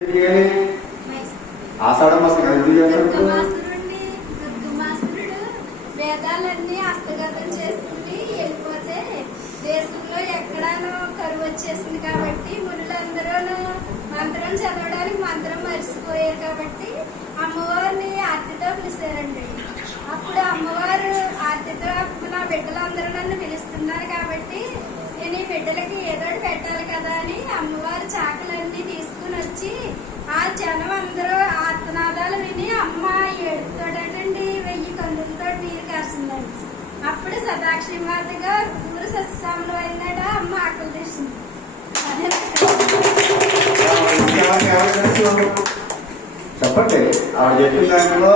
చేయాలి? ఆషాఢ మాసం ఎందుకు చేస్తారు వేదాలన్నీ హస్తగతం చేసుకుని వెళ్ళిపోతే దేశంలో ఎక్కడానో కరువు వచ్చేసింది కాబట్టి మునులందరూ మంత్రం చదవడానికి మంత్రం మర్చిపోయారు కాబట్టి అమ్మవారిని ఆర్తితో పిలిచారండి. అప్పుడు అమ్మవారు ఆర్తితో నా బిడ్డలందరూ నన్ను పిలుస్తున్నారు కాబట్టి నేను ఈ బిడ్డలకి ఏదో ఒకటి పెట్టాలి కదా అని అమ్మవారు చాకలన్నీ తీసుకుని వచ్చి ఆ జనం అందరూ ఆత్మనాదాలు విని అమ్మ ఏడుతాడటండి వెయ్యి కందులతో నీరు కాసిందండి అప్పుడు సదాక్షి మాతగా ఊరు సత్యసాములు అయినాడ అమ్మ ఆకలి తెచ్చింది చెప్పండి ఆవిడ చెప్పిన దాంట్లో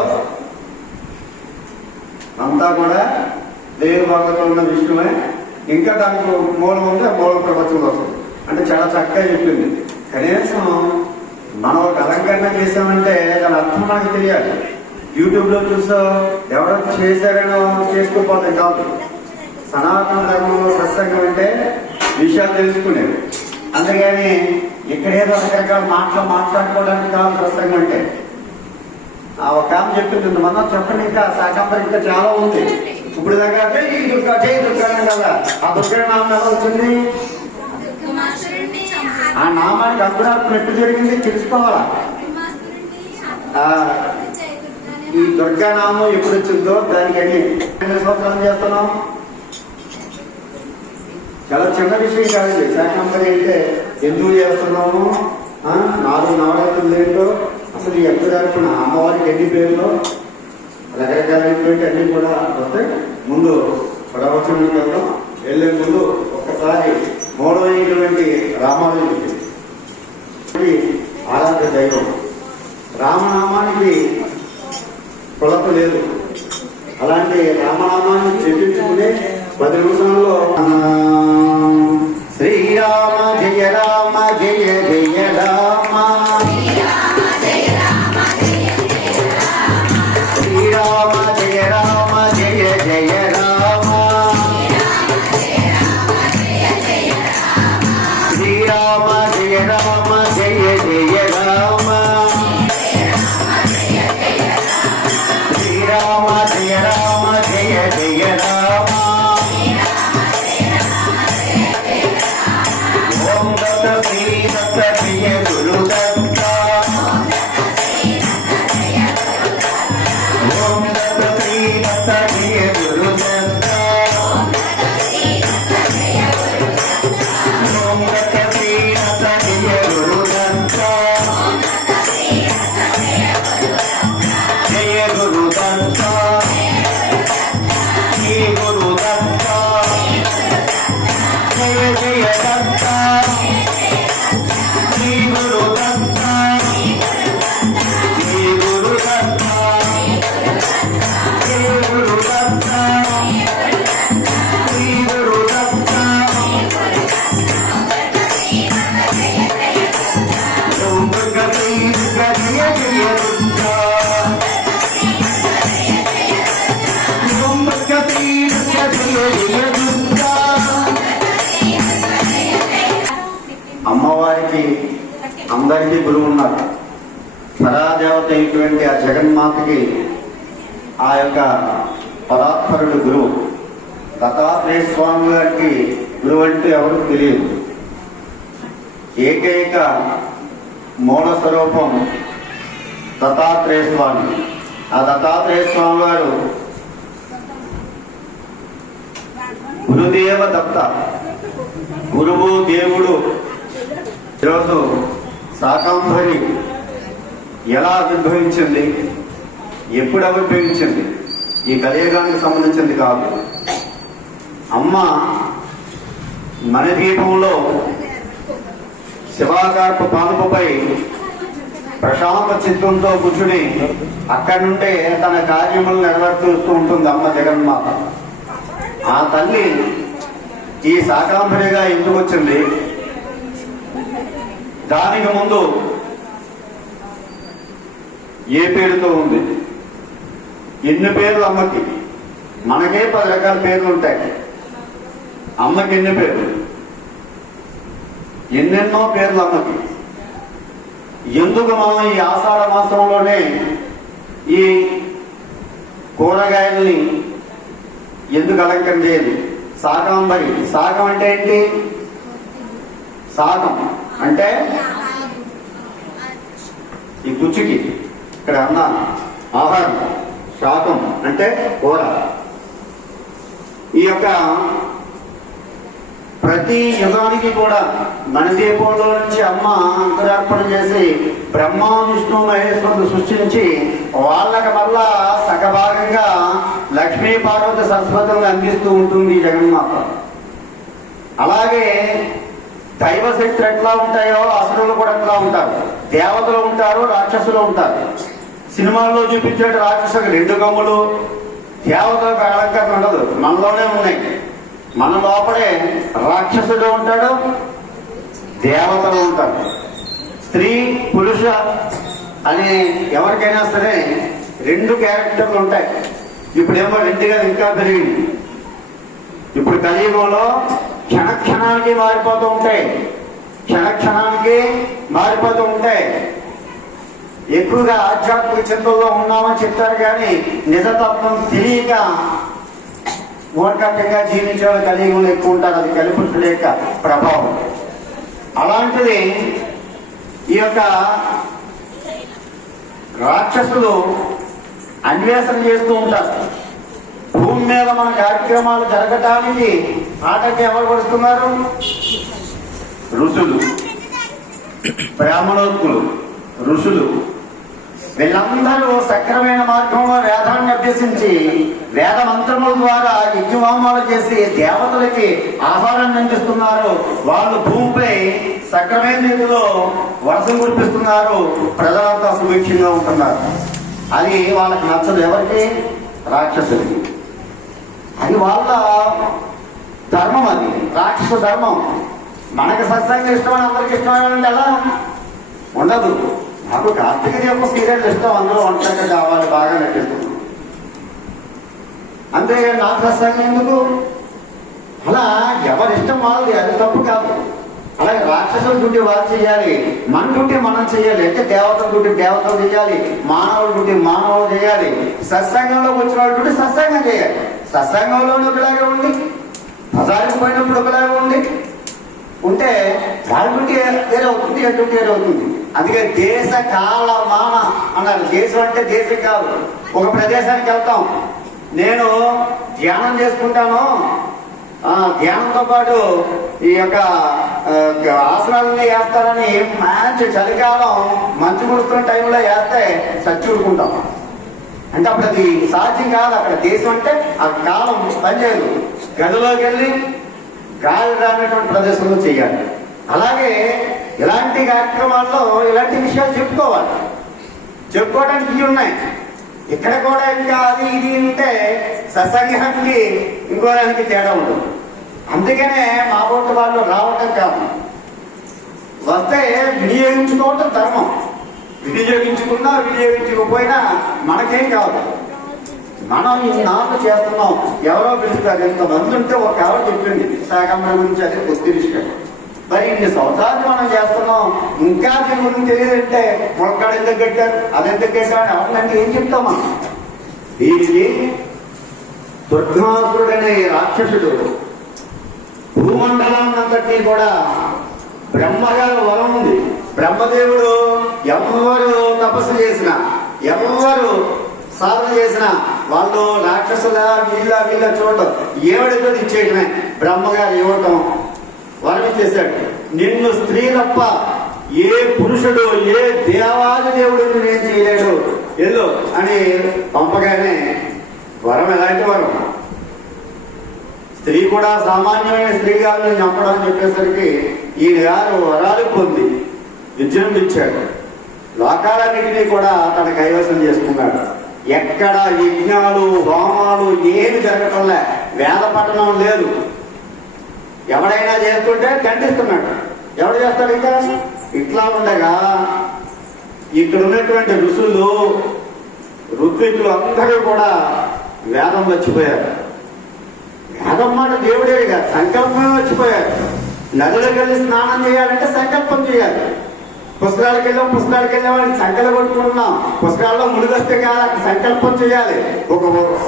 అంతా కూడా దేవుని భాగంలో ఉన్న విషయమే. ఇంకా దానికి మూలం ఉంది ఆ మూల ప్రపంచంలో వస్తుంది. అంటే చాలా చక్కగా చెప్పింది. కనీసం మనం ఒక అలంకరణ చేసామంటే దాని అర్థం మనకు తెలియాలి. యూట్యూబ్లో చూసో ఎవరో చేశారనో చేసుకోపోతాం కాదు. సనాతన ధర్మంలో సత్సంగం అంటే విషయాలు తెలుసుకునేవి. అందుకని ఇక్కడేదో రకరకాల మాటలు మాట్లాడుకోవడానికి కాదు సత్సంగం అంటే. ఆ ఒక ఆమె చెప్తుంది మనం చెప్పండి ఇంకా శాకాంబరి ఇంకా చాలా ఉంది. ఇప్పుడు దాకా ఈ దుర్గా జై దుర్గా కదా. ఆ దుర్గా నామం ఎలా వచ్చింది? ఆ నామానికి అంకురార్పణ ఎప్పుడు జరిగింది? తెలుసుకోవాలా? ఈ దుర్గా నామం ఎప్పుడు వచ్చిందో దానికి అన్ని ఎన్ని సంవత్సరాలు చేస్తున్నాం? చాలా చిన్న విషయం కాదు ఇది. శాకంబరి అంటే ఎందుకు చేస్తున్నాము? నాలుగు నవరాత్రులు ఏంటో అసలు ఈ అంకురార్పణ అమ్మవారికి ఎన్ని పేర్లు? రకరకాలైనటువంటి అన్ని కూడా వస్తాయి. ముందు ప్రవచనం వెళ్దాం వెళ్ళే ముందు ఒక్కసారి మూడవైనటువంటి రామాలయం ఆరాధ్య దైవం. రామనామానికి కొలత లేదు. అలాంటి రామనామాన్ని చెప్పించుకునే పది నిమిషాల్లో గురువు ఉన్నారు పరాదేవత అయినటువంటి ఆ జగన్మాతకి ఆ యొక్క పరాత్పరుడు గురువు. దత్తాత్రేయ స్వామి గారికి గురువు అంటే ఎవరు తెలియదు. ఏకైక మూల స్వరూపం దత్తాత్రేయ స్వామి. ఆ దత్తాత్రేయ స్వామి గారు గురుదేవ దత్త. గురువు దేవుడు ఈరోజు శాకాంబరి ఎలా ఆవిర్భవించింది ఎప్పుడు ఆవిర్భవించింది ఈ కలియుగానికి సంబంధించింది కాదు. అమ్మ మన దీపంలో శివాకార్ప పానుపపై ప్రశాంత చిత్తంతో కూర్చుని అక్కడి నుండే తన కార్యములు నెరవేర్చుతూ ఉంటుంది అమ్మ జగన్మాత. ఆ తల్లి ఈ శాకాంబరిగా ఎందుకు వచ్చింది? దానికి ముందు ఏ పేరుతో ఉంది? ఎన్ని పేర్లు అమ్మకి? మనకే పది రకాల పేర్లు ఉంటాయి. అమ్మకి ఎన్ని పేర్లు? ఎన్నెన్నో పేర్లు అమ్మకి. ఎందుకు మనం ఈ ఆషాఢ మాసంలోనే ఈ కూరగాయల్ని ఎందుకు అలంకరణ చేయాలి? మరి. సాగం అంటే ఏంటి? సాగం. అంటే? ఈ గుచ్చుకి ఇక్కడ అన్న ఆహారం శాకం అంటే కూర ఈ యొక్క ప్రతి యుగానికి కూడా మన దీపంలో నుంచి అమ్మ అంకురార్పణ చేసి బ్రహ్మ విష్ణు మహేశ్వరుడు సృష్టించి వాళ్ళకి మళ్ళా సగభాగంగా లక్ష్మీ పార్వతి సరస్వతులను అందిస్తూ ఉంటుంది ఈ జగన్మాత. అలాగే దైవ శక్తులు ఎట్లా ఉంటాయో అసురులు కూడా ఎట్లా ఉంటారు? దేవతలు ఉంటారు రాక్షసులు ఉంటారు. సినిమాల్లో చూపించే రాక్షసులకు రెండు కమ్ములు దేవతలకు అలంకరణ ఉండదు. మనలోనే ఉన్నాయి. మన లోపలే రాక్షసుడు ఉంటాడు దేవతలు ఉంటారు. స్త్రీ పురుష అని ఎవరికైనా సరే రెండు క్యారెక్టర్లు ఉంటాయి. ఇప్పుడేమో రెండుగా ఇంకా పెరిగింది. ఇప్పుడు కలియుగంలో క్షణ క్షణానికి మారిపోతూ ఉంటాయి. క్షణ క్షణానికి మారిపోతూ ఉంటాయి. ఎక్కువగా ఆధ్యాత్మిక చింతల్లో ఉన్నామని చెప్తారు కానీ నిజతత్వం తెలియక మూర్ఖంగా జీవించే వాళ్ళు కలియుగంలో ఎక్కువ ఉంటారు. అది కలిపురుషుల యొక్క ప్రభావం. అలాంటిది ఈ యొక్క రాక్షసులు అన్వేషణ చేస్తూ ఉంటారు. భూమి మీద మన కార్యక్రమాలు జరగటానికి ఆటకి ఎవరు పడుతున్నారు ఋషులు. బ్రాహ్మణోత్తులు ఋషులు. వీళ్ళందరూ సక్రమైన మార్గంలో వేదాన్ని అభ్యసించి వేద మంత్రముల ద్వారా యజ్ఞవామాలు చేసి దేవతలకి ఆహారాన్ని అందిస్తున్నారు. వాళ్ళు భూమిపై సక్రమైన రీతిలో వర్షం కురిపిస్తున్నారు. ప్రజలంతా సుభిక్షంగా ఉంటున్నారు. అది వాళ్ళకి నచ్చదు ఎవరికి? రాక్షసులకి. అది వాళ్ళ రాక్షస ధర్మం. మనకి సత్సంగం ఇష్టమని అందరికి ఇష్టమైన ఎలా? ఉండదు. నాకు కార్తీక దీపం సీరియల్ ఇష్టం. అందులో వంటగా కావాలి బాగా నటిస్తుంది అంతే నా సత్సంగం ఎందుకు? అలా ఎవరిష్టం వాళ్ళది అది తప్పు కాదు. అలాగే రాక్షసుల డ్యూటీ వాళ్ళు చేయాలి మన డ్యూటీ మనం చేయాలి అంటే దేవతల డ్యూటీ దేవతలు చేయాలి మానవుల డ్యూటీ మానవులు చేయాలి సత్సంగంలోకి వచ్చిన వాళ్ళ డ్యూటీ సత్సంగం చేయాలి. సత్సంగంలోనే ఒకలాగే ఉంది బజారుకు పోయినప్పుడు ఒకలాగా ఉంది ఉంటే వాళ్ళ డ్యూటీ ఎటువంటి అవుతుంది అవుతుంది అందుకే దేశ కాల మాన అన్నారు. దేశం అంటే దేశం కాదు. ఒక ప్రదేశానికి వెళ్తాం. నేను ధ్యానం చేసుకుంటాను. ఆ ధ్యానంతో పాటు ఈ యొక్క ఆసనాలన్నీ వేస్తారని మంచి చలికాలం మంచు కుడుతున్న టైంలో వేస్తే చచ్చి ఊరుకుంటాం. అంటే అప్పుడు అది సాధ్యం కాదు. అక్కడ దేశం అంటే ఆ కాలం పనిచేయదు. గదిలోకి వెళ్ళి గాలి రానటువంటి ప్రదేశంలో చేయాలి. అలాగే ఇలాంటి కార్యక్రమాల్లో ఇలాంటి విషయాలు చెప్పుకోవాలి. చెప్పుకోవడానికి ఇవి ఉన్నాయి. ఇక్కడ కూడా ఇంకా అది ఇది ఉంటే సత్సంగానికి ఇంకో దానికి తేడా ఉండదు. అందుకనే మా ఊరి వాళ్ళు రావటం కాదు. వస్తే వినియోగించుకోవటం ధర్మం. వినియోగించుకున్నా వినియోగించకపోయినా మనకేం కావాలి మనం ఈ నాలుగు చేస్తున్నాం. ఎవరో పిలుస్తారు. ఇంతమంది ఉంటే ఒక ఎవరు చెప్పింది శాఖంబరి గురించి అది కొద్ది విషయం మరి ఇన్ని సంవత్సరాలు మనం చేస్తున్నాం. ఇంకా దీని గురించి తెలియదంటే మొక్కడు ఎందుకు కట్టారు? అది ఎందుకు కట్టారు? ఎవరినంటే ఏం చెప్తాం మనం దీనికి దుర్గాసురుడనే రాక్షసుడు భూమండలాన్నంతటినీ కూడా బ్రహ్మగారు వరం ఉంది. బ్రహ్మదేవుడు ఎవరు తపస్సు చేసిన ఎవరు సాధన చేసిన వాళ్ళు రాక్షసుల వీళ్ళ వీళ్ళ చూడటం ఏమిడితో ఇచ్చేయటమే? బ్రహ్మగారు ఇవ్వటం వరం చేశాడు నిన్ను స్త్రీ తప్ప ఏ పురుషుడు ఏ దేవాది దేవుడు నేను చేయలేడు? ఎల్లు అని పంపగానే వరం ఎలాంటి వరం? స్త్రీ కూడా సామాన్యమైన స్త్రీ గారు చంపడం చెప్పేసరికి ఈయన గారు వరాలు పొంది విజృంభించాడు. లోకాలన్నింటినీ కూడా తన కైవసం చేసుకున్నాడు. ఎక్కడ యజ్ఞాలు హోమాలు ఏమి జరగటంలే. వేద పఠనం లేదు. ఎవడైనా చేస్తుంటే ఖండిస్తున్నాడు. ఎవడు చేస్తాడు ఇంకా ఇట్లా ఉండగా ఇక్కడ ఉన్నటువంటి ఋషులు ఋత్వికులు అందరూ కూడా వేదం వచ్చిపోయారు వేదం మాట దేవుడే కాదు సంకల్పమే వచ్చిపోయారు నదిలోకి వెళ్ళి స్నానం చేయాలంటే సంకల్పం చేయాలి. పుస్తకాలకు వెళ్ళాం పుస్తకాలకు వెళ్ళామని సంకలు కొట్టుకుంటున్నాం. పుస్తకాల్లో మునిగొస్తే కాదు సంకల్పం చేయాలి. ఒక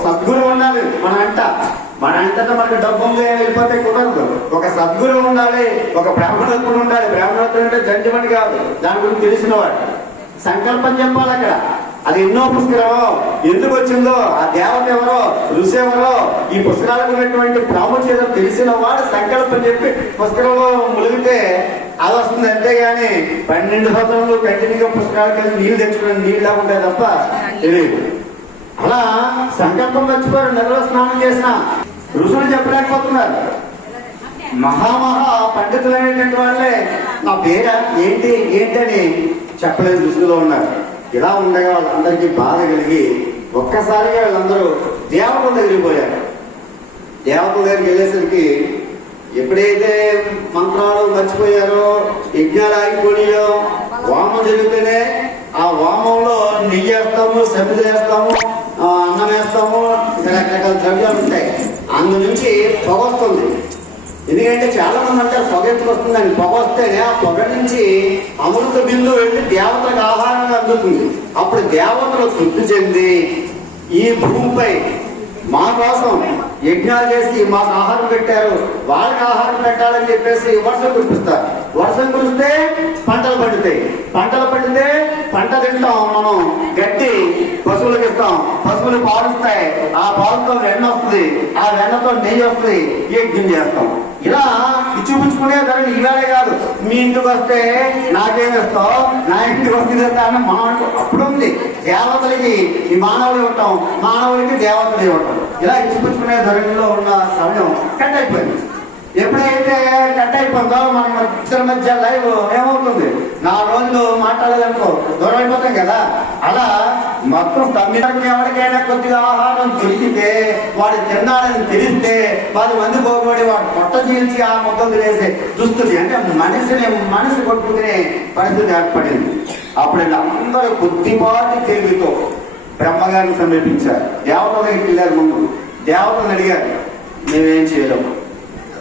సద్గురు ఉండాలి. మన అంట మన అంతటా మనకి డబ్బు వెళ్ళిపోతే కుదరదు. ఒక సద్గురు ఉండాలి ఒక బ్రాహ్మణత్వం ఉండాలి. బ్రాహ్మణత్వం అంటే జడ్జిమెంట్ కాదు. దాని గురించి తెలిసిన వాడు. సంకల్పం చెప్పాలి అక్కడ. అది ఎన్నో పుస్తకమో. ఎందుకు వచ్చిందో? ఆ దేవత ఎవరో ఋషి ఎవరో ఈ పుస్తకాలకు ఉన్నటువంటి ప్రాముఖ్యత తెలిసిన వాడు సంకల్పం చెప్పి పుస్తకంలో ములిగితే అది వస్తుంది అంతేగాని పన్నెండు సంవత్సరాలు కంటిన్యూగా పుస్తకాలకు వెళ్ళి నీళ్ళు తెచ్చుకుని నీళ్ళు ఉంటాయి తప్ప తెలియదు అలా సంకల్పం మర్చిపోయారు నెలలో స్నానం చేసిన ఋషులు చెప్పలేకపోతున్నారు. మహామహా పండితులైనటువంటి వాళ్ళే. నా పేర? ఏంటి? ఏంటి అని చెప్పలేదు దుస్తులో ఉన్నారు. ఇలా ఉండగా వాళ్ళందరికీ బాధ కలిగి ఒక్కసారిగా వాళ్ళందరూ దేవతల దగ్గరికి పోయారు. దేవతల దగ్గరికి వెళ్ళేసరికి ఎప్పుడైతే మంత్రాలు మర్చిపోయారో యజ్ఞాలు ఆగిపోయాయో వామం జరిగితేనే ఆ వామంలో నెయ్యి వేస్తాము సమితి వేస్తాము అన్నం వేస్తాము రకరకాల ద్రవ్యాలు ఉంటాయి. అందు నుంచి పొగ వస్తుంది. ఎందుకంటే చాలా మంది అంటారు పొగ ఎప్పుడు వస్తుందని పొగ వస్తేనే ఆ పొగ నుంచి అమృత బిందు వెళ్ళి దేవతలకు ఆహారంగా అందుతుంది. అప్పుడు దేవతలు తృప్తి చెంది ఈ భూమిపై మా కోసం యజ్ఞాలు చేసి మాకు ఆహారం పెట్టారు. వాళ్ళకి ఆహారం పెట్టాలని చెప్పేసి వర్షం కురిపిస్తారు. వర్షం కురిస్తే పంటలు పండుతాయి. పంటలు పండితే పంట తింటాం మనం. గట్టి పశువులకు ఇస్తాం. పశువులు పాలుస్తాయి ఆ పాలతో వెన్న వస్తుంది. ఆ వెన్నతో నెయ్యి వస్తుంది. యజ్ఞం చేస్తాం. ఇలా చూపించుకునే ధరలు ఇలానే కాదు. మీ ఇంటికి వస్తే నాకేం ఇస్తావు నా ఇంటికి వస్తే అని మానవుడు అప్పుడు ఉంది. దేవతలకి ఈ మానవులు ఇవ్వటం మానవులకి దేవతలు ఇవ్వటం. ఇలా ఇచ్చిపుచ్చుకునే ధరలో ఉన్న సమయం కట్ అయిపోయింది. ఎప్పుడైతే కట్ అయిపోతుందో మన ఇద్దరి మధ్య లైవ్ ఏమవుతుంది? నా రోజులు మాట్లాడలేనుకో దూరం అయిపోతాం కదా. అలా మొత్తం స్తంభించడానికి ఎవరికైనా కొద్దిగా ఆహారం దొరికితే వాడు తిన్నాడని తెలిస్తే పది మంది పోగొడి వాడు పొట్ట చీల్చి ఆ మొత్తం తినేసే దుస్థితి అంటే మనిషిని మనసు కొట్టుకునే పరిస్థితి ఏర్పడింది. అప్పుడు అందరూ కొద్దిపాటి తెలివితో బ్రహ్మగారిని సమీపించారు. దేవతల వెళ్ళారు ముందు. దేవతలు అడిగారు మేమేం చేయలేము?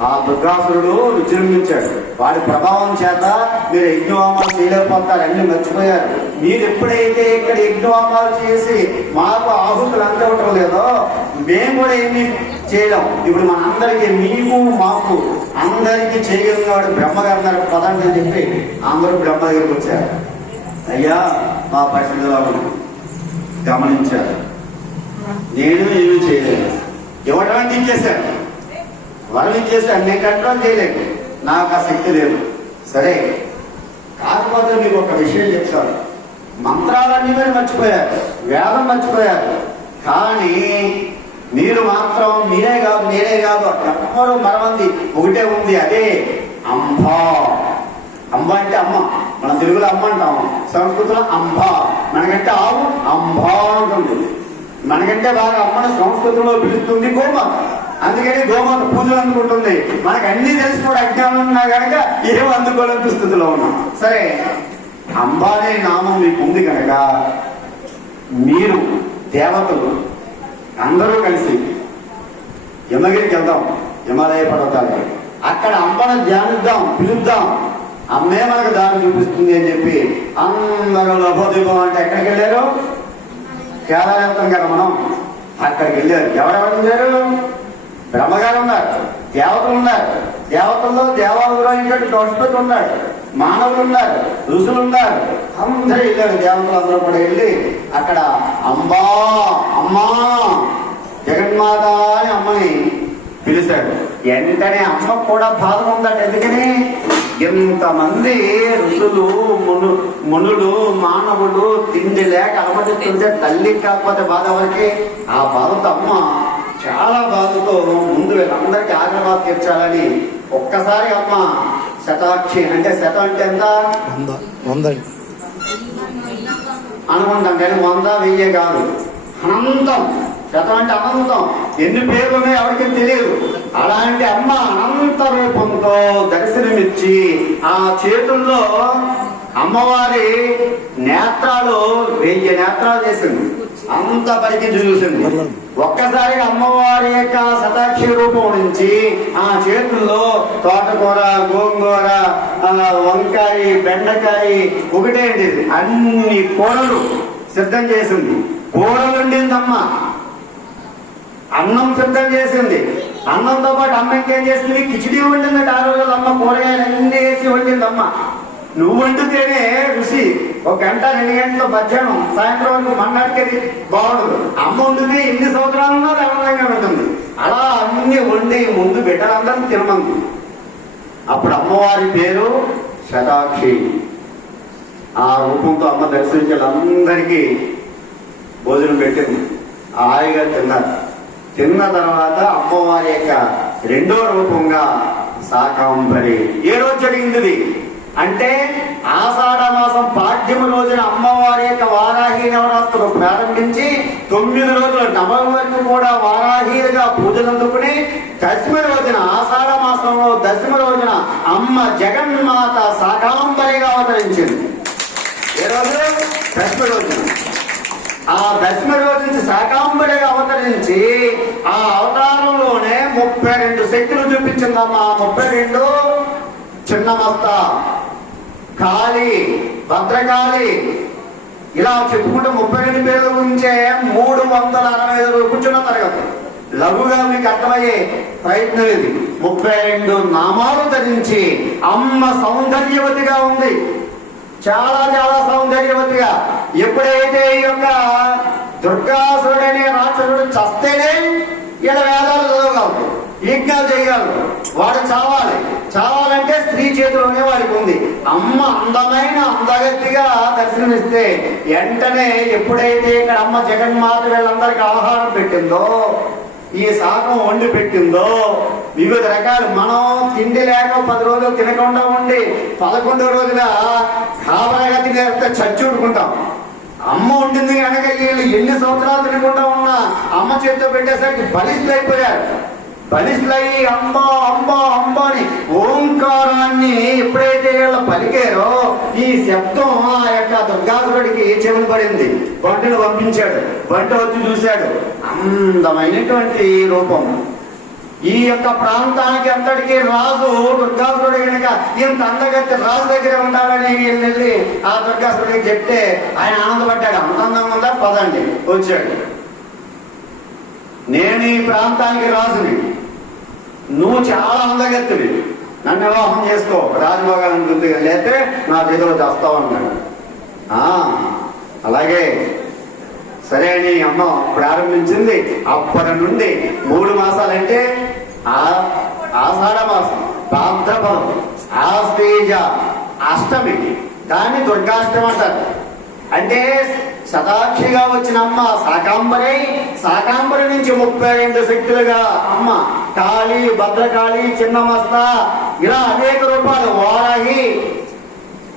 ఆ దుర్గాసురుడు విజృంభించాడు వాడి ప్రభావం చేత మీరు యజ్ఞవామాలు చేయలేకపోతారు. అన్ని మర్చిపోయారు. మీరు ఎప్పుడైతే ఇక్కడ యజ్ఞవామాలు చేసి మాకు ఆహుతులు అందవటం లేదో మేము కూడా ఏమి చేయలేం. ఇప్పుడు మన అందరికీ మీకు మాకు అందరికీ చేయగలిగిన వాడు బ్రహ్మగారు పదండి అని చెప్పి అందరూ బ్రహ్మ దగ్గరికి వచ్చారు. అయ్యా మా పరిస్థితిలో గమనించారు. నేను ఏమీ చేయలేదు. ఇవ్వటం అంటే ఇచ్చేశాను వరం ఇచ్చేసాను నేను కంట్రోల్ చేయలేను నాకు ఆ శక్తి లేదు. సరే కాకపోతే మీకు ఒక విషయం చెప్తాను. మంత్రాలన్నీ మీరు మర్చిపోయారు. వేదం మర్చిపోయారు. కానీ మీరు మాత్రం మీరే కాదు నేనే కాదు ఎవ్వరూ మరమంది ఒకటే ఉంది అదే అంబ. అంబ అంటే అమ్మ. మన తెలుగులో అమ్మ అంటాము. సంస్కృతిలో అంబ. మనకంటే ఆవు అంబ ఉంటుంది మనకంటే బాగా అమ్మని సంస్కృతంలో పిలుస్తుంది గోమాత. అందుకని గోమాత పూజలు అందుకుంటుంది. మనకు అన్ని తెలిసి కూడా అజ్ఞానం ఉన్నా కనుక ఏం అందుకోలేని స్థితిలో ఉన్నాం. సరే అంబ అనే నామం మీకు ఉంది కనుక మీరు దేవతలు అందరూ కలిసి యమగిరికి వెళ్దాం హిమాలయ పర్వతాలకి. అక్కడ అంబను ధ్యానిద్దాం పిలుద్దాం. అమ్మే మనకు దారి చూపిస్తుంది అని చెప్పి అందరూ లభోదీపం అంటే ఎక్కడికి వెళ్ళారు? కేరళ వెళ్తాం కదా మనం. అక్కడికి వెళ్ళారు. ఎవరెవరు వెళ్ళారు? బ్రహ్మగారు ఉన్నారు దేవతలు ఉన్నారు. దేవతల్లో దేవాలయంలో అయినటువంటి గౌష్పతి ఉన్నాడు మానవులు ఉన్నారు ఋషులు ఉన్నారు. అందరూ వెళ్ళారు దేవతలు అందరూ కూడా వెళ్ళి అక్కడ అంబా అమ్మా జగన్మాత అని అమ్మని పిలిచాడు. వెంటనే అమ్మ కూడా బాధ ఉందట ఎందుకని? ఎంతమంది ఋషులు మును మునులు మానవులు తిండి లేక అలమటిస్తుంటే తల్లి కాకపోతే బాధ వరకే ఆ బాధతో అమ్మ చాలా బాధతో ముందు వీళ్ళందరికీ ఆగ్రహ తీర్చాలని ఒక్కసారి అమ్మ శతాక్షి అంటే శతం అంటే ఎంత? అనుకుంటాం కానీ వంద వెయ్యి కాదు. అనంతం. శతం అంటే అనంతం. ఎన్ని పేర్లు ఉన్నాయో ఎవరికి తెలియదు. అలాంటి అమ్మ అనంత రూపంతో దర్శనమిచ్చి ఆ చేతుల్లో అమ్మవారి నేత్రాలు వెయ్యి నేత్రాలు చేసింది అంత పైకి చూసింది. ఒక్కసారిగా అమ్మవారి యొక్క శతాక్షి రూపం నుంచి ఆ చేతుల్లో తోటకూర గోంగూర ఆ, వంకాయ బెండకాయ ఒకటేంటి అన్ని కూరలు సిద్ధం చేసింది. కూరలు వండిందమ్మ. అన్నం సిద్ధం చేసింది. అన్నంతో పాటు అమ్మ ఇంకేం చేసింది? కిచిడి వండింది ఆ రోజుల్లో అమ్మ కూరగాయలు అన్ని వేసి వండిందమ్మ. నువ్వు వండితేనే రుచి ఒక గంట రెండు గంటల మధ్యాహ్నం సాయంత్రం వరకు బాగుండదు. అమ్మ వండింది ఎన్ని సంవత్సరాలున్నా ఆనందంగా ఉంటుంది. అలా అన్ని వండి ముందు బిడ్డలందరూ తినమంది. అప్పుడు అమ్మవారి పేరు శతాక్షి. ఆ రూపంతో అమ్మ దర్శించాలందరికీ భోజనం పెట్టింది. హాయిగా తిన్నారు. తిన్న తర్వాత అమ్మవారి యొక్క రెండో రూపంగా సాకాంబరి ఏ రోజు జరిగింది ఇది? అంటే ఆషాఢ మాసం పాడ్యము రోజున అమ్మవారి యొక్క వారాహి నవరాత్రులు ప్రారంభించి తొమ్మిది రోజులు నవం వరకు కూడా వారాహిగా పూజలు అందుకుని దశమి రోజున ఆషాఢ మాసంలో దశమి రోజున అమ్మ జగన్మాత సాకాంబరిగా అవతరించింది. ఏ రోజు? దశమి రోజున. ఆ దశమి రోజు నుంచి శాకాంబరిగా అవతరించి ఆ అవతారంలోనే ముప్పై రెండు శక్తులు చూపించిందమ్మా. ముప్పై రెండు చిన్న మస్త కాళి భద్రకాళి. ఇలా చెప్పుకుంటే ముప్పై రెండు పేర్ల గురించే మూడు వందల అరవై ఐదు కూర్చున్న తరగతి. లఘుగా మీకు అర్థమయ్యే ప్రయత్నం ఇది. ముప్పై రెండు నామాలు ధరించి అమ్మ సౌందర్యవతిగా ఉంది. చాలా చాలా సౌందర్యవతిగా. ఎప్పుడైతే ఈ యొక్క దుర్గాసురుడనే రాక్షసుడు చస్తేనే ఇలా వేదాలు చదవగలరు చేయాలి వాడు చావాలి. చావాలంటే స్త్రీ చేతిలోనే వాడికి ఉంది. అమ్మ అందమైన అందగత్తిగా దర్శనమిస్తే వెంటనే ఎప్పుడైతే ఇక్కడ అమ్మ జగన్మాత వీళ్ళందరికీ ఆహారం పెట్టిందో ఈ శాఖం వండి పెట్టిందో వివిధ రకాలు మనం తిండి లేక పది రోజులు తినకుండా ఉండి పదకొండో రోజున కావరగా తినేస్తే చచ్చి ఉడుకుంటాం అమ్మ ఉండింది కనుక వీళ్ళు ఎన్ని సంవత్సరాలు తినకుండా ఉన్నా అమ్మ చేతితో పెట్టేసరికి బలిష్ఠులు అయిపోయారు బలిష్ఠులయ్యి అమ్మ అమ్మ అమ్మ అని ఓంకారాన్ని ఎప్పుడైతే వీళ్ళు పలికారో ఈ శబ్దం ఆ యొక్క దుర్గాసురుడికి చెవులు పడింది. బంటును పంపించాడు. బంట వచ్చి చూశాడు. అందమైనటువంటి రూపం. ఈ యొక్క ప్రాంతానికి అంతటికి రాజు దుర్గాసురుడు కనుక ఇంత అందగత్తి రాజు దగ్గర ఉండాలని వెళ్ళి ఆ దుర్గాసురుడికి చెప్తే ఆయన ఆనందపడ్డాడు. అందంగా ఉందా పదండి. వచ్చాడు. నేను ఈ ప్రాంతానికి రాజుని. నువ్వు చాలా అందగత్తివి. నన్ను వివాహం చేసుకో. రాజభోగాలను ఉంటుంది లేకపోతే నా చేతిలో చేస్తావు అన్నాడు. ఆ, అలాగే. సరే అని అమ్మ ప్రారంభించింది. అప్పటి నుండి మూడు మాసాలంటే ఆ ఆషాఢ మాసం భాద్రపదం ఆస్తేజ అష్టమి దాన్ని దుర్గాష్టమి అంటారు. అంటే శతాక్షిగా వచ్చిన అమ్మ. శాకాంబరి శాకాంబరి నుంచి ముప్పై రెండు శక్తులుగా అమ్మ. కాళి భద్రకాళి చిన్నమస్త ఇలా అనేక రూపాలు వారాహి.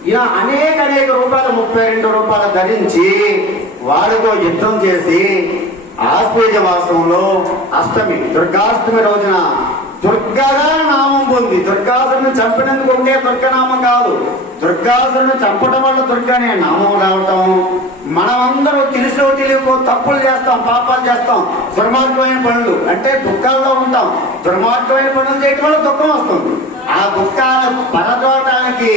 ఇలా అనేక అనేక రూపాయలు ముప్పై రెండు రూపాయలు ధరించి వాడితో యుద్ధం చేసి ఆశ్వేజ మాసంలో అష్టమి దుర్గాష్టమి రోజున దుర్గగా నామం పొంది. దుర్గాసురుని చంపినందుకు ఒకే దుర్గనామం కాదు. దుర్గాసురుని చంపడం వల్ల దుర్గ అనే నామం రావటం. మనమందరూ తెలుసో తెలియకో తప్పులు చేస్తాం పాపాలు చేస్తాం. దుర్మార్గమైన పనులు. అంటే దుఃఖాల్లో ఉంటాం. దుర్మార్గమైన పనులు చేయటం వల్ల దుఃఖం వస్తుంది. ఆ దుఃఖాలను పరదోటానికి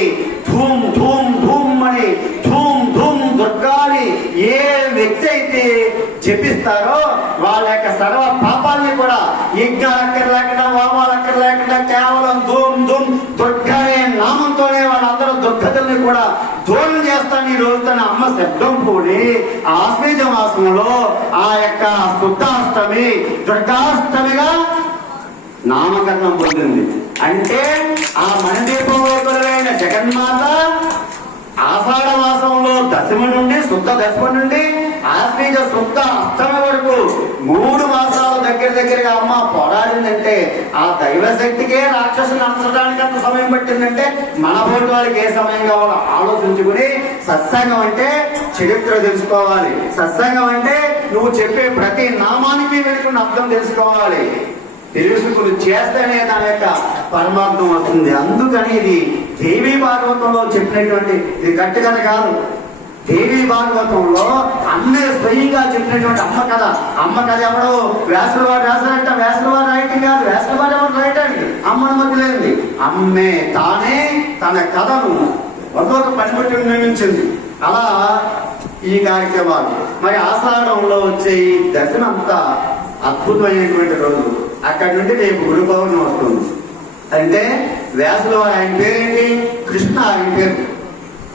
ధూమ్ ధూమ్ ధూమ్ అని ధూమ్ ధూమ్ దుర్గాని ఏ వ్యక్తి అయితే జపిస్తారో వాళ్ళ యొక్క సర్వ కూడా దూరం చేస్తాను ఈ తన అమ్మ శబ్దం కూడి ఆశ్వేజ మాసంలో ఆ యొక్క శుద్ధాష్టమి దుర్గాష్టమిగా నామకరణం పొందింది. అంటే ఆ మణిదీపంలో కొలువైన జగన్మాత ఆషాఢ మాసంలో దశమి నుండి శుద్ధ దశమి నుండి ఆశ్రీజ శుద్ధ అష్టమి వరకు మూడు మాసాల దగ్గర దగ్గరగా అమ్మ పోరాడిందంటే ఆ దైవ శక్తికే రాక్షసుని అంచడానికి అంత సమయం పట్టిందంటే మన పోటీ వాళ్ళకి ఏ సమయం కావాలో ఆలోచించుకుని సత్సంగం అంటే చరిత్ర తెలుసుకోవాలి. సత్సంగం అంటే నువ్వు చెప్పే ప్రతి నామానికి వెనుకున్న అర్థం తెలుసుకోవాలి. తెలుసుకుని చేస్తేనే దాని యొక్క పరమార్థం వస్తుంది. అందుకని ఇది దేవీ భాగవతంలో చెప్పినటువంటి ఇది గట్టి కథ కాదు. దేవీ భాగవతంలో అమ్మే స్వయంగా చెప్పినటువంటి అమ్మ కథ. అమ్మ కథ ఎవడో? వ్యాసుల వారు రాశారంట రాయటం కాదు. వేసవి వారు ఎవరు రాయటానికి? అమ్మని మధ్యలేంది అమ్మే తానే తన కథను ఒక పనిముట్టిని నిర్మించింది. అలా ఈ కార్యక్రమాలు. మరి ఆషాఢంలో వచ్చే ఈ దశనంతా అద్భుతమైనటువంటి రోజు. అక్కడి నుండి రేపు గురు పౌర్ణమి వస్తుంది. అంటే వ్యాసుల ఆయన పేరేంటి? కృష్ణ ఆయన పేరు.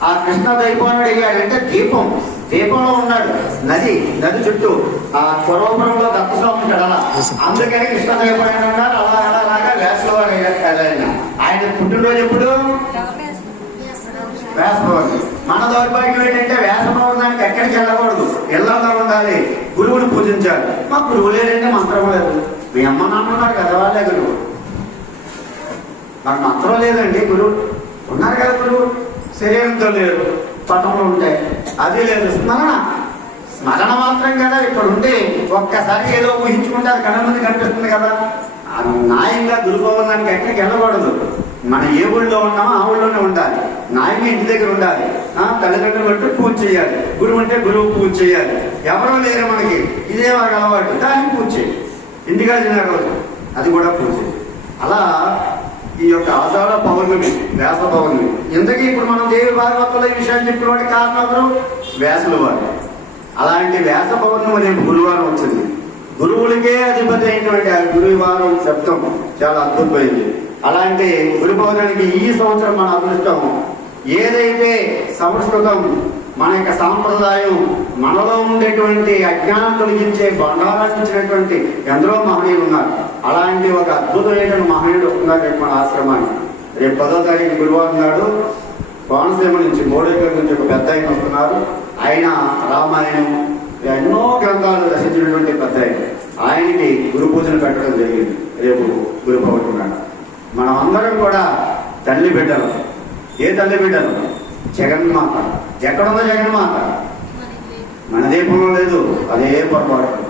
ఆ కృష్ణ దైపానుడు అయ్యాడంటే దీపం. దీపంలో ఉన్నాడు నది నది చుట్టూ. ఆ స్వరూపంలో దత్తస్వామి కడల అందుకని కృష్ణ దైపానుడు అన్నారు అలా అలా అలాగా వ్యాసుల ఆయన ఆయన పుట్టినరోజు ఎప్పుడు? వ్యాస మన దౌర్భాగ్యం ఏంటంటే వ్యాస పౌర్ణానికి ఎక్కడికి వెళ్ళకూడదు. ఇళ్ళలో ఉండాలి. గురువుని పూజించాలి. మా గురువు లేదంటే మంత్రం లేదు. మీ అమ్మ నాన్న ఉన్నారు కదా వాళ్ళే గురువు. నాకు మంత్రం లేదండి గురువు. ఉన్నారు కదా గురువు. శరీరంతో లేరు. పటంలో ఉంటాయి. అది లేదు. స్మరణ. స్మరణ మాత్రం కదా ఇక్కడ ఉంటే ఒక్కసారి ఏదో ఊహించుకుంటే అది కళ్ళ ముందు కనిపిస్తుంది కదా. అది న్యాయంగా దుర్భవనానికి ఎక్కడికి వెళ్ళకూడదు. మన ఏ ఊళ్ళో ఉన్నామో ఆ ఊళ్ళోనే ఉండాలి. న్యాయంగా ఇంటి దగ్గర ఉండాలి. తల్లిదండ్రులు అంటే పూజ చేయాలి. గురువు అంటే గురువు పూజ చేయాలి. ఎవరో లేరు మనకి. ఇదే వాళ్ళకి అలవాటు. దానికి పూజ చేయి. ఇంటికాడ తినే రోజు. అది కూడా పూజ. అలా ఈ యొక్క ఆషాఢ పౌర్ణమి వేస పౌర్ణమి. ఇంతకీ ఇప్పుడు మనం దేవి భాగవతంలో ఈ విషయాన్ని చెప్పినవాడి కారణం ఎవరు? వేసలు వారు. అలాంటి వేస పౌర్ణమి రేపు గురువారం వచ్చింది. గురువులకే అధిపతి అయినటువంటి ఆ గురువారం శబ్దం చాలా అద్భుతమైంది. అలాంటి గురు పౌర్ణమికి ఈ సంవత్సరం మన అదృష్టం. ఏదైతే సంస్కృతం మన యొక్క సాంప్రదాయం మనలో ఉండేటువంటి అజ్ఞానం తొలగించే బండారాటించినటువంటి ఎందరో మహనీయులు ఉన్నారు. అలాంటి ఒక అద్భుతమైనటువంటి మహనీయుడు ఉన్నారు రేపు మన ఆశ్రమానికి. రేపు పదో తారీఖు గురువారం నాడు కోనసీమ నుంచి మోడేకర్ నుంచి ఒక పెద్ద ఆయన వస్తున్నారు. ఆయన రామాయణం ఎన్నో గ్రంథాలు రచించినటువంటి పెద్ద ఆయన. ఆయనకి గురు పూజలు పెట్టడం జరిగింది రేపు గురు పౌర్ణమి మనం అందరం కూడా తల్లి బిడ్డలు. ఏ తల్లి బిడ్డలు? జగన్మాత. ఎక్కడుందో జగన్మాత? మన దీపంలో లేదు. అదే పొరపాటు.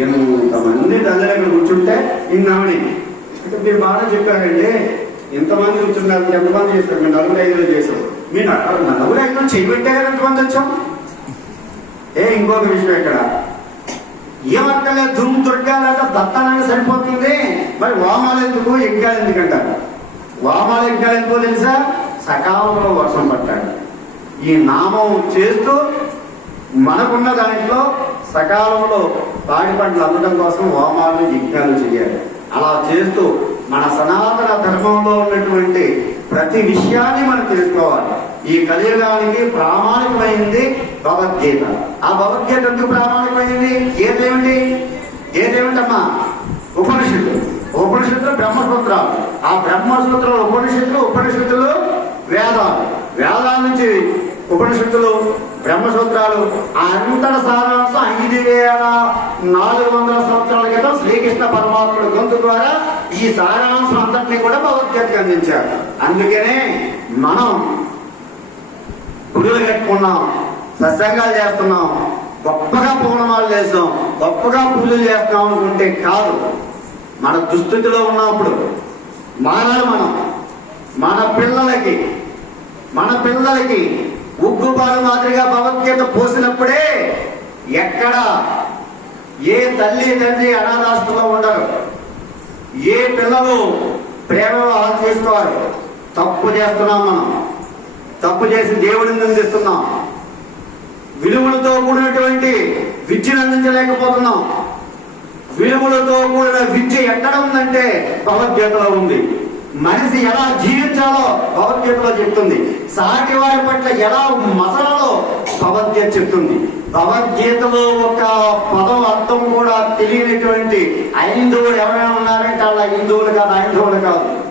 ఇంతమంది తల్లి ఇక్కడ కూర్చుంటే ఇన్నామని. అంటే మీరు బాగా చెప్పారండి. ఎంతమంది కూర్చున్నారు? ఎంతమంది చేస్తారు? మీరు నలుగురు ఐదులో చేశారు మీరు నలుగురు నలుగురు ఐదులో చేయబెట్టే కదా ఎంతమంది వచ్చాం? ఏ ఇంకొక విషయం ఇక్కడ. ఏమక్కలే దుమ్ము దుర్గాలంటే దత్తానంగా సరిపోతుంది. మరి వామాలు ఎందుకు? యజ్ఞాలు ఎందుకంటారు? వామాలు యజ్ఞాలు ఎందుకో తెలుసా? సకాలంలో వర్షం పట్టాడు ఈ నామం చేస్తూ మనకున్న దాంట్లో సకాలంలో తాడి పంటలు అందడం కోసం హోమాలు యజ్ఞాలు చేయాలి. అలా చేస్తూ మన సనాతన ధర్మంలో ఉన్నటువంటి ప్రతి విషయాన్ని మనం తెలుసుకోవాలి. ఈ కలియుగానికి ప్రామాణికమైంది భగవద్గీత. ఆ భగవద్గీత ఎందుకు ప్రామాణికమైంది? గీత ఏమిటి గీత ఏమిటమ్మా ఉపనిషత్తు ఉపనిషత్తులు బ్రహ్మసూత్రాలు. ఆ బ్రహ్మసూత్రాలు ఉపనిషత్తులు ఉపనిషత్తులు వేదాలు వేదాల నుంచి ఉపనిషత్తులు బ్రహ్మసూత్రాలు ఆ అంతట సారాంశం ఐదు వేల నాలుగు వందల సంవత్సరాల క్రితం శ్రీకృష్ణ పరమాత్ముడు గొంతు ద్వారా ఈ సారాంశం అంతటినీ కూడా భగవద్గీతకు అందించారు. అందుకనే మనం గుడులు కట్టుకున్నాం సత్సంగాలు చేస్తున్నాం గొప్పగా పూర్ణమాలు చేస్తాం గొప్పగా పూజలు చేస్తాం అనుకుంటే కాదు. మన దుస్థితిలో ఉన్నప్పుడు మారాలి మనం. మన పిల్లలకి మన పిల్లలకి ఉగ్గుపాలు మాదిరిగా భగవద్గీత పోసినప్పుడే ఎక్కడ ఏ తల్లి తండ్రి అనాథాస్తులో ఉండరు. ఏ పిల్లలు ప్రేమలో అలా చేసుకోవాలి తప్పు చేస్తున్నాం మనం. తప్పు చేసి దేవుడిని నిందిస్తున్నాం విలువలతో కూడినటువంటి విద్యను అందించలేకపోతున్నాం. విలువలతో కూడిన విద్య ఎక్కడ ఉందంటే భగవద్గీతలో ఉంది. మనిషి ఎలా జీవించాలో భగవద్గీతలో చెప్తుంది. సాటి వారి పట్ల ఎలా మసలాలో భగవద్గీత చెప్తుంది. భగవద్గీతలో ఒక పదం అర్థం కూడా తెలియనటువంటి ఐందువులు ఎవరైనా ఉన్నారంటే అలా హిందువులు కాదు ఐందువులు కాదు.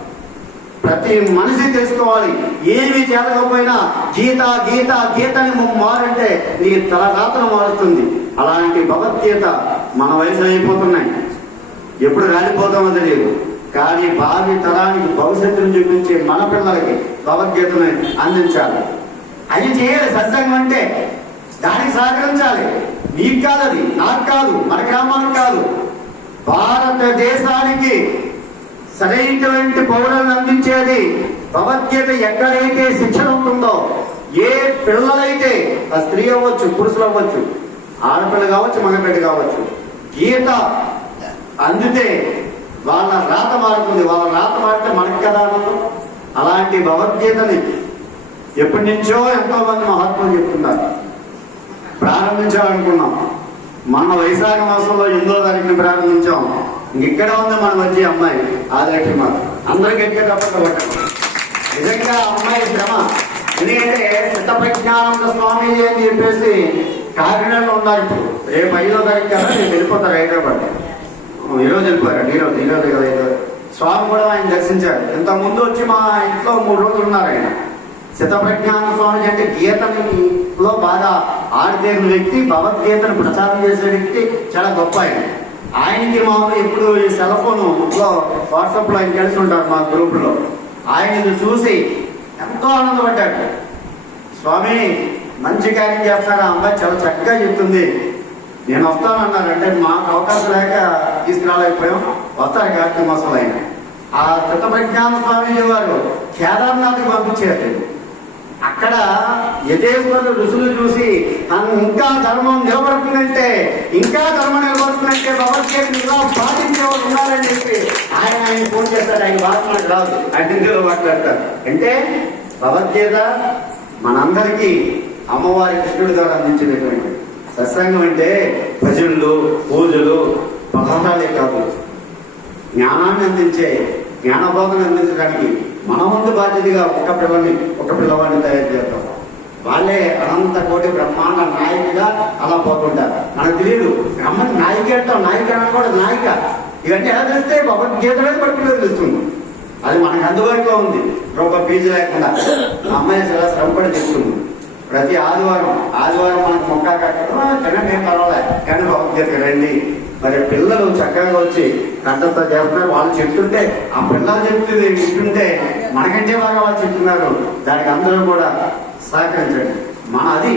ప్రతి మనిషి తెలుసుకోవాలి. ఏమి చేతకపోయినా గీత గీత గీతని మారంటే నీ తలరాతను మారుతుంది అలాంటి భగవద్గీత మన వయసు అయిపోతున్నాయి. ఎప్పుడు రాలిపోతామో తెలియదు. కానీ భావి తరానికి భవిష్యత్తును చూపించే మన పిల్లలకి భగవద్గీతను అందించాలి. అది చేయాలి సత్సంగం అంటే దానికి సహకరించాలి. నీకు కాదు అది నాకు కాదు మన గ్రామానికి కాదు. భారతదేశానికి సరైనటువంటి పౌరులను అందించేది భగవద్గీత ఎక్కడైతే శిక్షణ ఉంటుందో ఏ పిల్లలైతే ఆ స్త్రీ అవ్వచ్చు పురుషులు అవ్వచ్చు ఆడపిల్ల కావచ్చు మగపిల్ల కావచ్చు గీత అందితే వాళ్ళ రాత మారుతుంది. వాళ్ళ రాత మారితే మనకి కదా ఆనందం అలాంటి భగవద్గీతని ఎప్పటి నుంచో ఎంతో మంది మహాత్ములు చెప్తున్నారు. ప్రారంభించాలనుకున్నాం. మన వైశాఖ మాసంలో ఎనిమిదో తారీఖుని ప్రారంభించాం. ఇక్కడ ఉంది మనం వచ్చే అమ్మాయి ఆదరక్ష మాత. అందరికి గట్టిగా నిజంగా అమ్మాయి శ్రమ. ఎందుకంటే సిద్ధ ప్రజ్ఞానంద స్వామి అని చెప్పేసి కాకినాడలో ఉన్నారు ఇప్పుడు. రేపు ఐదో తారీఖు కదా నేను వెళ్ళిపోతారు హైదరాబాద్ ఈరోజు వెళ్ళిపోయారు ఈరోజు ఈరోజు కదా ఈరోజు స్వామి కూడా ఆయన దర్శించారు ఇంత ముందు వచ్చి మా ఇంట్లో మూడు రోజులు ఉన్నారు ఆయన. శతప్రజ్ఞాన స్వామి అంటే గీతని లో బాగా ఆడితేరిన వ్యక్తి భగవద్గీతను ప్రచారం చేసే వ్యక్తి చాలా గొప్ప ఆయన. ఆయనకి మాకు ఇప్పుడు ఈ సెల్ ఫోన్లో వాట్సాప్లో ఆయన కలిసి ఉంటారు మా గ్రూప్లో ఆయన చూసి ఎంతో ఆనందపడ్డాడు. స్వామి మంచి కార్యం చేస్తారా? ఆ అమ్మాయి చాలా చక్కగా చెప్తుంది. నేను వస్తానన్నారు అంటే మాకు అవకాశం లేక తీసుకురాలేకపోయాం వస్తారు కార్తీక మాసంలో ఆయన ఆ కృతప్రజ్ఞాన స్వామి వారు కేదార్నాథ్కి పంపించారు. అక్కడ యథేశ్వరుడు ఋషులు చూసి తను ఇంకా ధర్మం నిలబడుతుందంటే ఇంకా ధర్మం నిలబడుతుందంటే భగవద్గీత ఇలా పాటించేవారు ఉన్నారని చెప్పి ఆయన ఆయన ఫోన్ చేస్తాడు. ఆయన మాట్లాడు రాదు. ఆయన హిందీలో మాట్లాడతారు అంటే భగవద్గీత మనందరికీ అమ్మవారి కృష్ణుడి ద్వారా అందించినటువంటి సత్సంగం అంటే భజనలు పూజలు పదార్థాలే కాదు. జ్ఞానాన్ని అందించే జ్ఞానబోధన అందించడానికి మన ముందు బాధ్యతగా ఒక పిల్లని ఒక పిల్లవాడిని తయారు చేద్దాం. వాళ్ళే అనంత కోటి బ్రహ్మాండ నాయకుగా అలా పోతుంటారు. మనకు తెలియదు అమ్మని నాయిక అంటాం నాయిక అని కూడా నాయిక. ఇవన్నీ ఎలా తెలిస్తే భగవద్గీతలే పట్టుకుని తెలుస్తుంది. అది మనకు అందుబాటులో ఉంది. రూపాయి ఫీజు లేకుండా. అమ్మాయి చాలా శ్రమపడి తెస్తుంది ప్రతి ఆదివారం ఆదివారం మనకు మొక్క కట్టడం తినడం ఏం పర్వాలేదు. కానీ భగవద్గీతకి రండి. మరి పిల్లలు చక్కగా వచ్చి కంటతో చేస్తున్నారు. వాళ్ళు చెప్తుంటే ఆ పిల్లలు చెప్తుంది వింటుంటే మనకంటే బాగా వాళ్ళు చెప్తున్నారు. దానికి అందరూ కూడా సహకరించండి. మన అది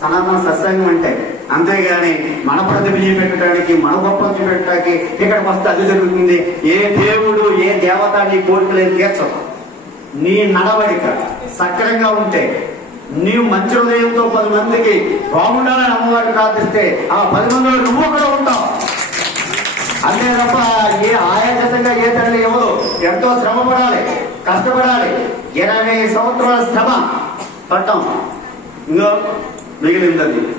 సనాతన సత్సంగం అంటే. అంతేగాని మన ప్రతిభ చూపెట్టడానికి మన గొప్ప చూపెట్టడానికి ఇక్కడికి వస్తే అది జరుగుతుంది. ఏ దేవుడు ఏ దేవత నీ కోరికలు తీర్చదు నీ నడవడిక సక్రంగా ఉంటే నీవు మంచి హృదయంతో పది మందికి బాగుండాలని అమ్మవారిని ప్రార్థిస్తే ఆ పది మందిలో నువ్వు కూడా ఉంటావు. అంతే తప్ప ఏ ఆయాసంగా ఏ తల్లి ఇవ్వదు ఎంతో శ్రమ పడాలి కష్టపడాలి. ఇరవై సంవత్సరాల శ్రమ పట్టం ఇంకో మిగిలిందండి.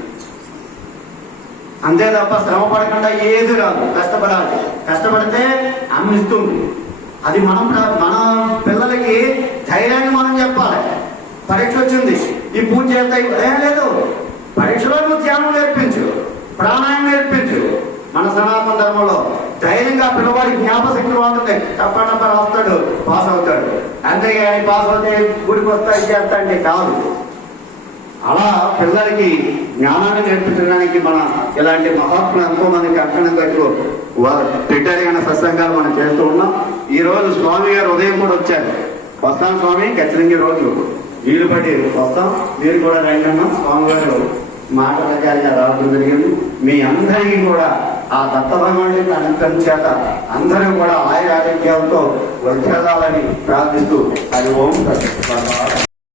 అంతే తప్ప శ్రమ పడకుండా ఏది రాదు. కష్టపడాలి. కష్టపడితే అమ్మిస్తుంది. అది మనం మన పిల్లలకి ధైర్యాన్ని మనం చెప్పాలి. పరీక్ష వచ్చింది. ఈ పూజ చేస్తాయి ఏం లేదు పరీక్షలో నువ్వు ధ్యానం నేర్పించు ప్రాణాయం నేర్పించు మన సనాతన ధర్మంలో ధైర్యంగా పిల్లవాడి జ్ఞాపశక్తి ఉంటుంది తప్పనప్ప రాస్తాడు పాస్ అవుతాడు. అంతేగాని పాస్ అవుతే గుడికి వస్తా ఇది అంటే కాదు. అలా పిల్లలకి జ్ఞానాన్ని నేర్పించడానికి మన ఇలాంటి మహాత్ములు ఎంతో మందికి అర్చన కట్టు వారు సత్సంగాలు మనం చేస్తూ ఉన్నాం. ఈ రోజు స్వామి గారు ఉదయం కూడా వచ్చారు. వస్తాం స్వామి ఖచ్చితంగా రోజు వీలు పట్టి వస్తాం. మీరు కూడా రండి అన్నాం స్వామి గారు. మాట ప్రకారంగా రావడం జరిగింది మీ అందరికీ కూడా ఆ దత్త అనంతరం చేత అందరూ కూడా ఆయుర ఆరోగ్యాలతో వర్ధిల్లాలని ప్రార్థిస్తూ అది ఓం